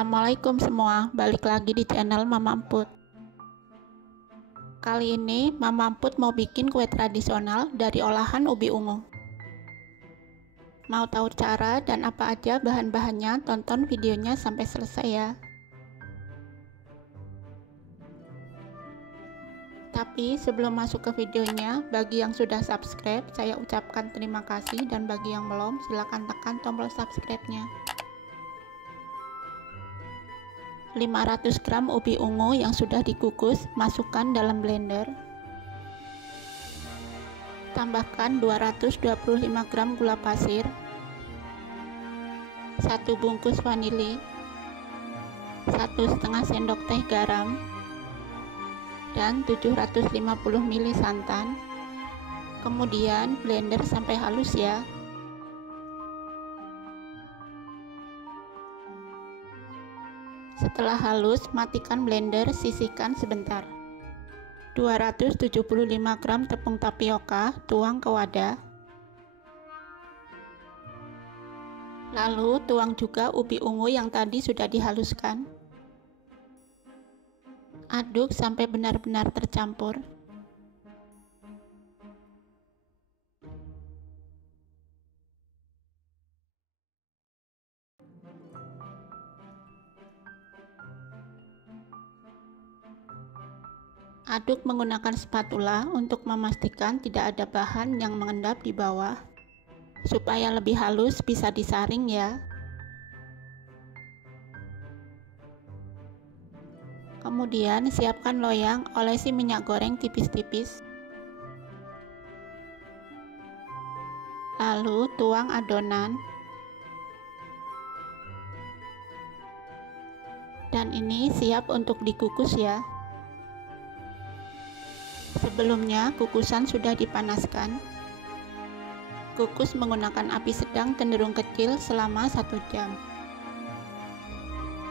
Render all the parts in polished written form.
Assalamualaikum semua, balik lagi di channel Mama Emput. Kali ini Mama Emput mau bikin kue tradisional dari olahan ubi ungu. Mau tahu cara dan apa aja bahan-bahannya? Tonton videonya sampai selesai ya. Tapi sebelum masuk ke videonya, bagi yang sudah subscribe, saya ucapkan terima kasih, dan bagi yang belum, silahkan tekan tombol subscribe-nya. 500 gram ubi ungu yang sudah dikukus masukkan dalam blender. Tambahkan 225 gram gula pasir, 1 bungkus vanili, 1,5 sendok teh garam, dan 750 ml santan. Kemudian blender sampai halus ya. Setelah halus, matikan blender, sisihkan sebentar. 275 gram tepung tapioka, tuang ke wadah. Lalu tuang juga ubi ungu yang tadi sudah dihaluskan. Aduk sampai benar-benar tercampur. Aduk menggunakan spatula untuk memastikan tidak ada bahan yang mengendap di bawah. Supaya lebih halus, bisa disaring ya. Kemudian siapkan loyang, olesi minyak goreng tipis-tipis. Lalu tuang adonan. Dan ini siap untuk dikukus ya. Sebelumnya kukusan sudah dipanaskan. Kukus menggunakan api sedang cenderung kecil selama 1 jam.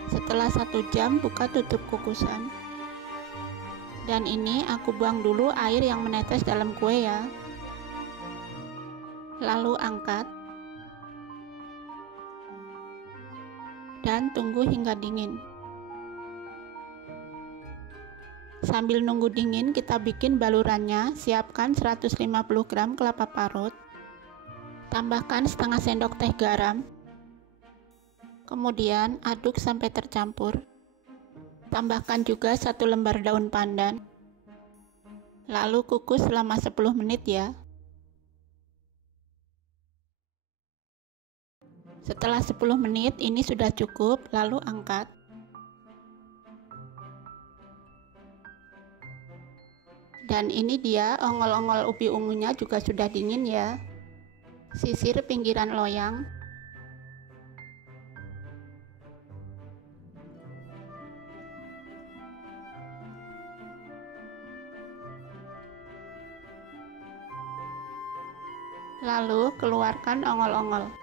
Setelah 1 jam, buka tutup kukusan. Dan ini aku buang dulu air yang menetes dalam kue ya. Lalu angkat. Dan tunggu hingga dingin. Sambil nunggu dingin, kita bikin balurannya. Siapkan 150 gram kelapa parut. Tambahkan setengah sendok teh garam. Kemudian aduk sampai tercampur. Tambahkan juga 1 lembar daun pandan. Lalu kukus selama 10 menit ya. Setelah 10 menit ini sudah cukup, lalu angkat. Dan ini dia ongol-ongol ubi ungunya juga sudah dingin ya. Sisir pinggiran loyang. Lalu keluarkan ongol-ongol.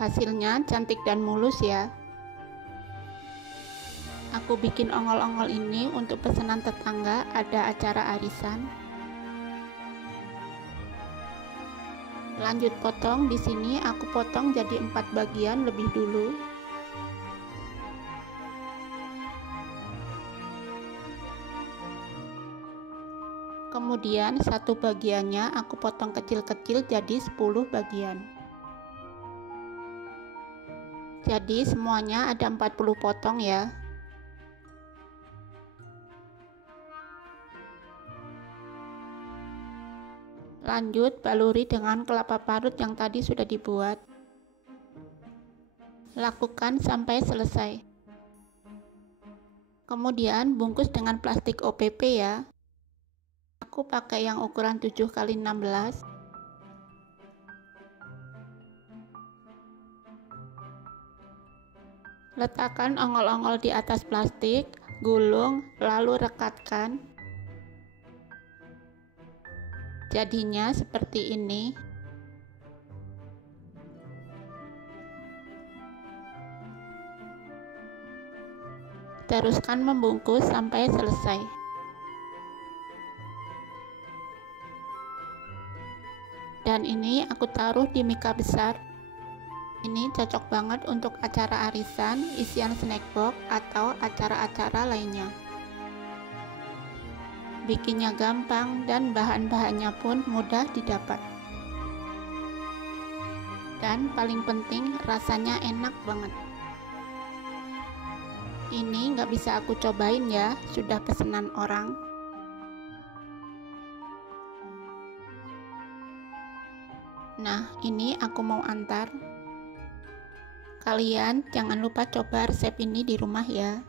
Hasilnya cantik dan mulus ya. Aku bikin ongol-ongol ini untuk pesanan tetangga, ada acara arisan. Lanjut potong. Di sini aku potong jadi 4 bagian lebih dulu. Kemudian satu bagiannya aku potong kecil-kecil jadi 10 bagian. Jadi semuanya ada 40 potong ya. Lanjut baluri dengan kelapa parut yang tadi sudah dibuat. Lakukan sampai selesai. Kemudian bungkus dengan plastik OPP ya. Aku pakai yang ukuran 7x16. Letakkan ongol-ongol di atas plastik, gulung, lalu rekatkan. Jadinya seperti ini. Teruskan membungkus sampai selesai. Dan ini aku taruh di mika besar. Ini cocok banget untuk acara arisan, isian snack box, atau acara-acara lainnya. Bikinnya gampang dan bahan-bahannya pun mudah didapat. Dan paling penting, rasanya enak banget. Ini nggak bisa aku cobain ya, sudah pesanan orang. Nah, ini aku mau antar. Kalian jangan lupa coba resep ini di rumah ya.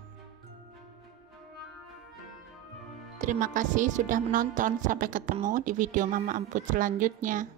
Terima kasih sudah menonton, sampai ketemu di video Mama Emput selanjutnya.